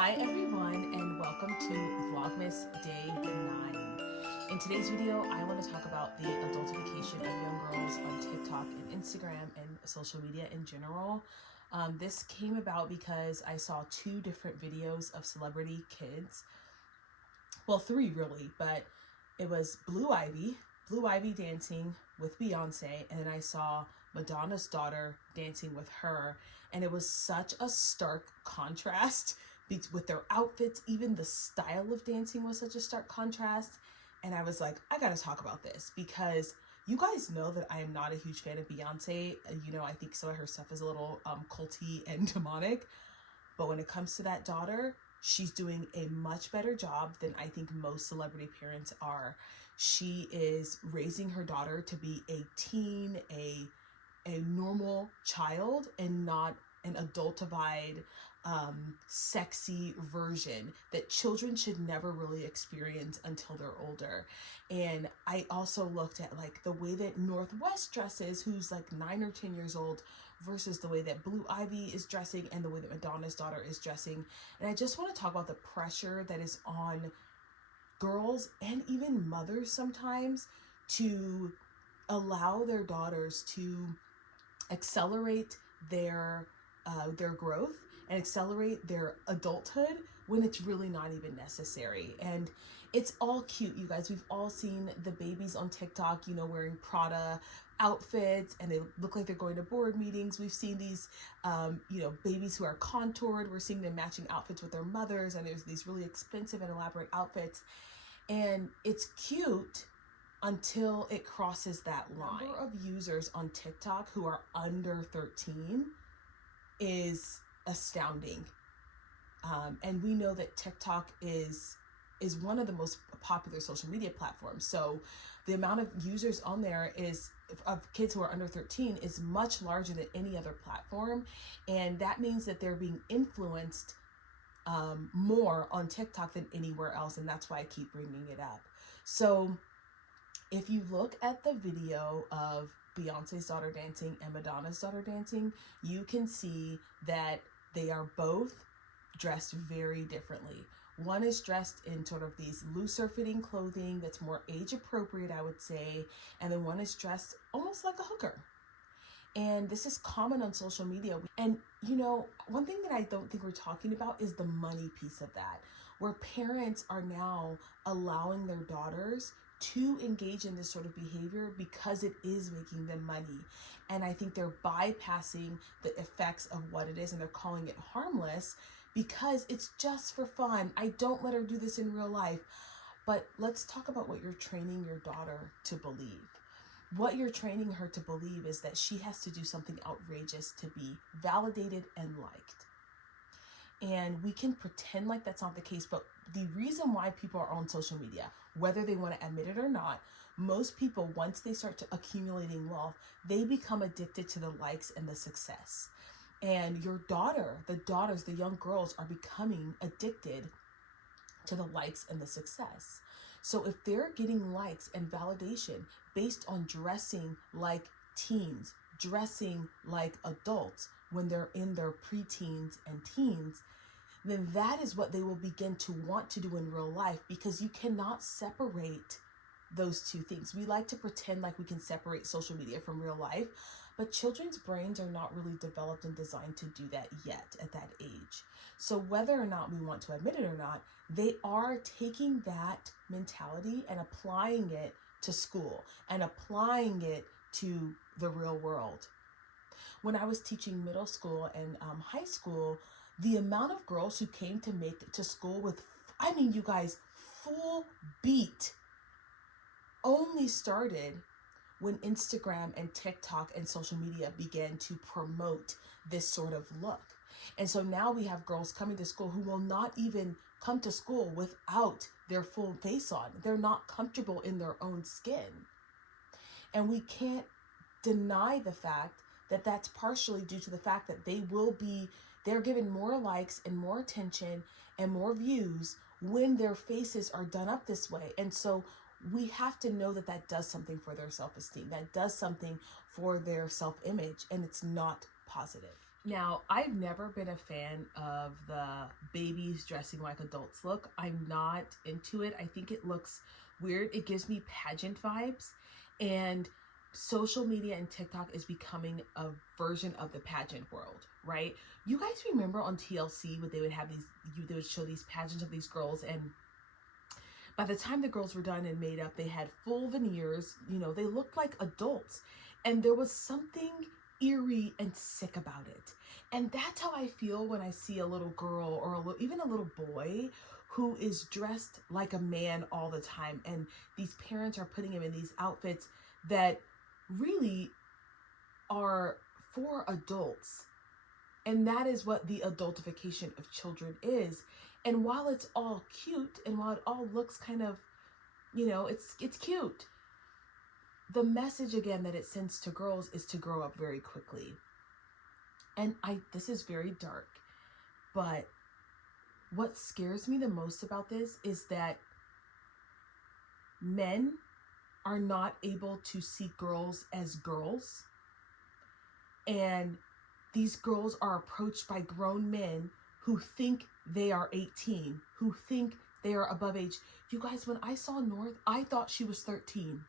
Hi everyone, and welcome to Vlogmas Day 9. In today's video, I want to talk about the adultification of young girls on TikTok and Instagram and social media in general. This came about because I saw two different videos of celebrity kids. Well, three really, but it was Blue Ivy dancing with Beyonce, and then I saw Madonna's daughter dancing with her, and it was such a stark contrast with their outfits. Even the style of dancing was such a stark contrast, and I was like, I gotta talk about this because you guys know that I am not a huge fan of Beyonce. You know, I think some of her stuff is a little culty and demonic, but when it comes to that daughter, she's doing a much better job than I think most celebrity parents are. She is raising her daughter to be a teen, a normal child, and not an adultified, sexy version that children should never really experience until they're older. And I also looked at like the way that Northwest dresses, who's like 9 or 10 years old, versus the way that Blue Ivy is dressing and the way that Madonna's daughter is dressing. And I just want to talk about the pressure that is on girls and even mothers sometimes to allow their daughters to accelerate their growth and accelerate their adulthood when it's really not even necessary. And it's all cute, you guys. We've all seen the babies on TikTok, you know, wearing Prada outfits, and they look like they're going to board meetings. We've seen these, you know, babies who are contoured. We're seeing them matching outfits with their mothers, and there's these really expensive and elaborate outfits. And it's cute until it crosses that line. The number of users on TikTok who are under 13 is astounding. And we know that TikTok is one of the most popular social media platforms. So the amount of users on there of kids who are under 13 is much larger than any other platform. And that means that they're being influenced more on TikTok than anywhere else. And that's why I keep bringing it up. So if you look at the video of Beyonce's daughter dancing and Madonna's daughter dancing, you can see that they are both dressed very differently. One is dressed in sort of these looser fitting clothing that's more age appropriate, I would say, and then one is dressed almost like a hooker. And this is common on social media. And you know, one thing that I don't think we're talking about is the money piece of that, where parents are now allowing their daughters to engage in this sort of behavior because it is making them money. And I think they're bypassing the effects of what it is, and they're calling it harmless because it's just for fun. I don't let her do this in real life. But let's talk about what you're training your daughter to believe. What you're training her to believe is that she has to do something outrageous to be validated and liked. And we can pretend like that's not the case, but the reason why people are on social media, whether they want to admit it or not, most people, once they start to accumulating wealth, they become addicted to the likes and the success. And your daughter, the young girls are becoming addicted to the likes and the success. So if they're getting likes and validation based on dressing like teens, dressing like adults when they're in their preteens and teens, then that is what they will begin to want to do in real life, because you cannot separate those two things. We like to pretend like we can separate social media from real life, but children's brains are not really developed and designed to do that yet at that age. So whether or not we want to admit it or not, they are taking that mentality and applying it to school and applying it to the real world. When I was teaching middle school and high school, the amount of girls who came to school with, I mean, you guys, full beat only started when Instagram and TikTok and social media began to promote this sort of look. And so now we have girls coming to school who will not even come to school without their full face on. They're not comfortable in their own skin. And we can't deny the fact that that's partially due to the fact that they're given more likes and more attention and more views when their faces are done up this way. And so we have to know that that does something for their self-esteem. That does something for their self-image, and it's not positive. Now, I've never been a fan of the babies dressing like adults look. I'm not into it. I think it looks weird. It gives me pageant vibes. And social media and TikTok is becoming a version of the pageant world, right? You guys remember on TLC when they would have they would show these pageants of these girls, and by the time the girls were done and made up, they had full veneers, they looked like adults. And there was something eerie and sick about it. And that's how I feel when I see a little girl or even a little boy who is dressed like a man all the time. And these parents are putting him in these outfits that really are for adults. And that is what the adultification of children is. And while it's all cute and while it all looks kind of, it's cute, the message again that it sends to girls is to grow up very quickly. And this is very dark, but what scares me the most about this is that men are not able to see girls as girls. And these girls are approached by grown men who think they are 18, who think they are above age. You guys, when I saw North, I thought she was 13.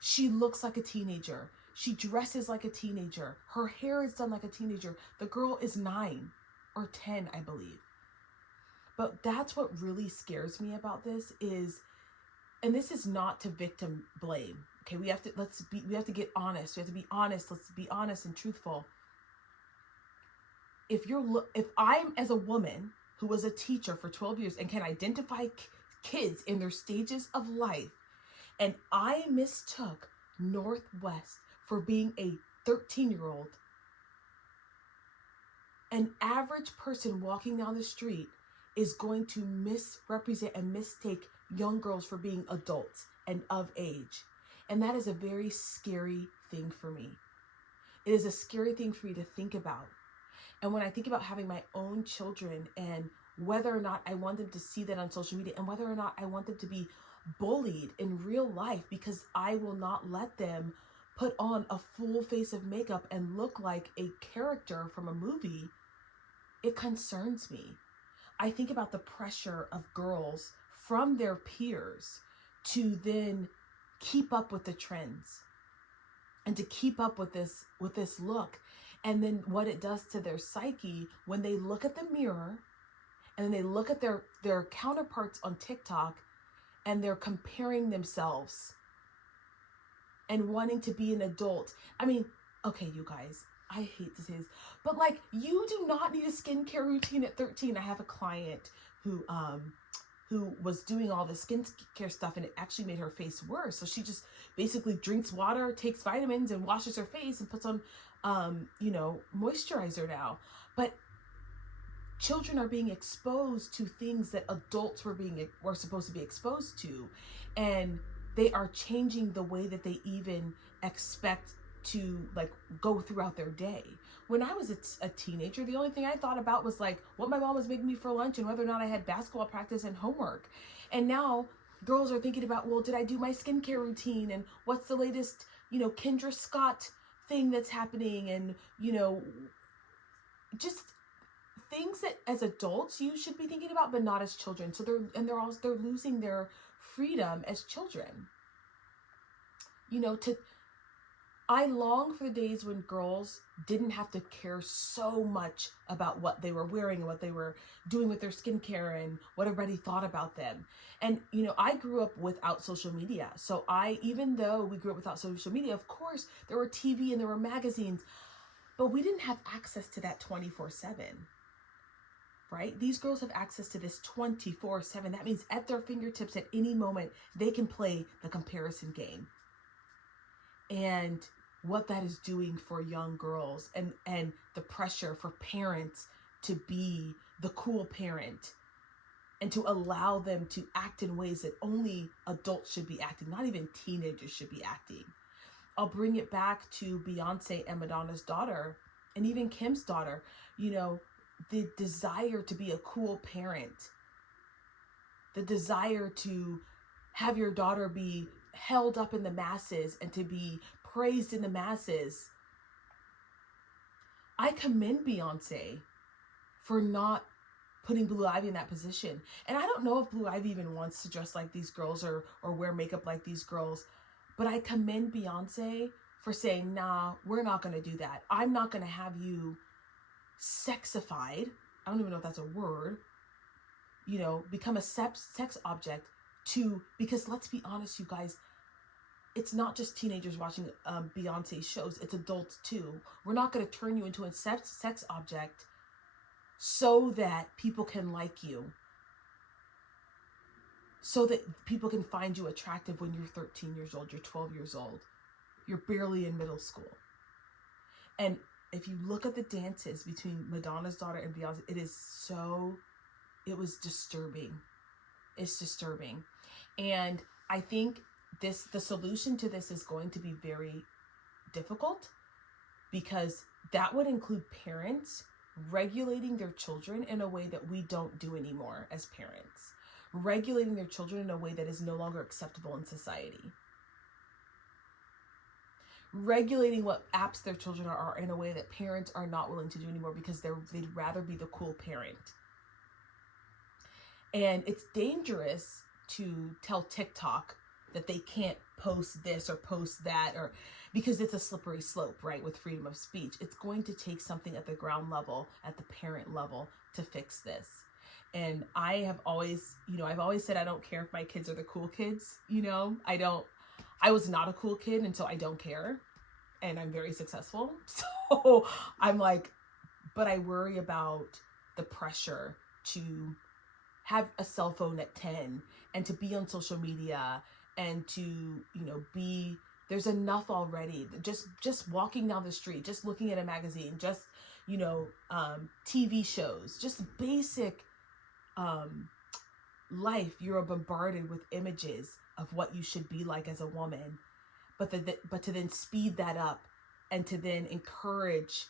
She looks like a teenager. She dresses like a teenager. Her hair is done like a teenager. The girl is 9 or 10, I believe. But that's what really scares me about this is, and this is not to victim blame. Okay, we have to get honest. We have to be honest. Let's be honest and truthful. If I'm as a woman who was a teacher for 12 years and can identify kids in their stages of life, and I mistook Northwest for being a 13-year-old, an average person walking down the street is going to misrepresent and mistake young girls for being adults and of age. And that is a very scary thing for me. It is a scary thing for me to think about. And when I think about having my own children and whether or not I want them to see that on social media and whether or not I want them to be bullied in real life, because I will not let them put on a full face of makeup and look like a character from a movie, it concerns me. I think about the pressure of girls from their peers to then keep up with the trends and to keep up with this look, and then what it does to their psyche when they look at the mirror and then they look at their counterparts on TikTok and they're comparing themselves and wanting to be an adult. I mean, okay, you guys, I hate to say this, but like, you do not need a skincare routine at 13. I have a client who was doing all the skincare stuff and it actually made her face worse. So she just basically drinks water, takes vitamins, and washes her face and puts on, moisturizer now. But children are being exposed to things that adults were supposed to be exposed to, and they are changing the way that they even expect to go throughout their day. When I was a teenager, the only thing I thought about was what my mom was making me for lunch and whether or not I had basketball practice and homework. And now girls are thinking about, well, did I do my skincare routine, and what's the latest, Kendra Scott thing that's happening, and just things that as adults you should be thinking about, but not as children. So they're losing their freedom as children. I long for the days when girls didn't have to care so much about what they were wearing and what they were doing with their skincare and what everybody thought about them. And, I grew up without social media. So even though we grew up without social media, of course, there were TV and there were magazines, but we didn't have access to that 24/7, right? These girls have access to this 24/7. That means at their fingertips at any moment, they can play the comparison game. And what that is doing for young girls, and the pressure for parents to be the cool parent and to allow them to act in ways that only adults should be acting, not even teenagers should be acting. I'll bring it back to Beyonce and Madonna's daughter, and even Kim's daughter, the desire to be a cool parent, the desire to have your daughter be held up in the masses and to be praised in the masses. I commend Beyonce for not putting Blue Ivy in that position. And I don't know if Blue Ivy even wants to dress like these girls or wear makeup like these girls, but I commend Beyonce for saying, nah, we're not going to do that. I'm not going to have you sexified. I don't even know if that's a word, you know, become a sex object because let's be honest, you guys, it's not just teenagers watching Beyonce shows, it's adults too. We're not going to turn you into a sex object so that people can like you, so that people can find you attractive when you're 13 years old, you're 12 years old, you're barely in middle school. And if you look at the dances between Madonna's daughter and Beyonce, it was disturbing. It's disturbing. And I think the solution to this is going to be very difficult, because that would include parents regulating their children in a way that we don't do anymore as parents. Regulating their children in a way that is no longer acceptable in society. Regulating what apps their children are in a way that parents are not willing to do anymore because they'd rather be the cool parent. And it's dangerous to tell TikTok that they can't post this or post that, or because it's a slippery slope, right? With freedom of speech, it's going to take something at the ground level, at the parent level, to fix this. And I've always said I don't care if my kids are the cool kids. You know, I was not a cool kid, and so I don't care, and I'm very successful. So I'm like, but I worry about the pressure to have a cell phone at 10 and to be on social media and to, you know, there's enough already. Just walking down the street, just looking at a magazine, just, you know, TV shows, just basic life. You're bombarded with images of what you should be like as a woman, but to then speed that up and to then encourage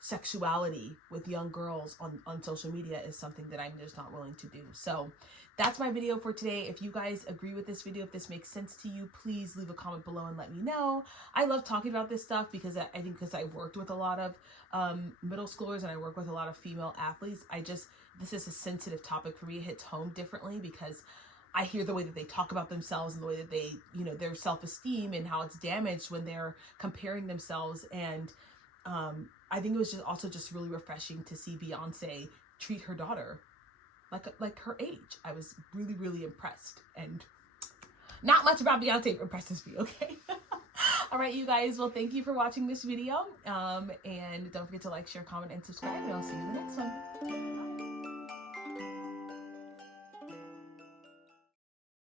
sexuality with young girls on social media is something that I'm just not willing to do. So that's my video for today. If you guys agree with this video, if this makes sense to you, please leave a comment below and let me know. I love talking about this stuff because I think because I worked with a lot of middle schoolers and I work with a lot of female athletes, this is a sensitive topic for me. It hits home differently because I hear the way that they talk about themselves and the way that they, you know, their self-esteem and how it's damaged when they're comparing themselves. And I think it was just really refreshing to see Beyonce treat her daughter like her age. I was really, really impressed, and not much about Beyonce impresses me, okay? All right, you guys, well, thank you for watching this video, and don't forget to like, share, comment, and subscribe, and I'll see you in the next one.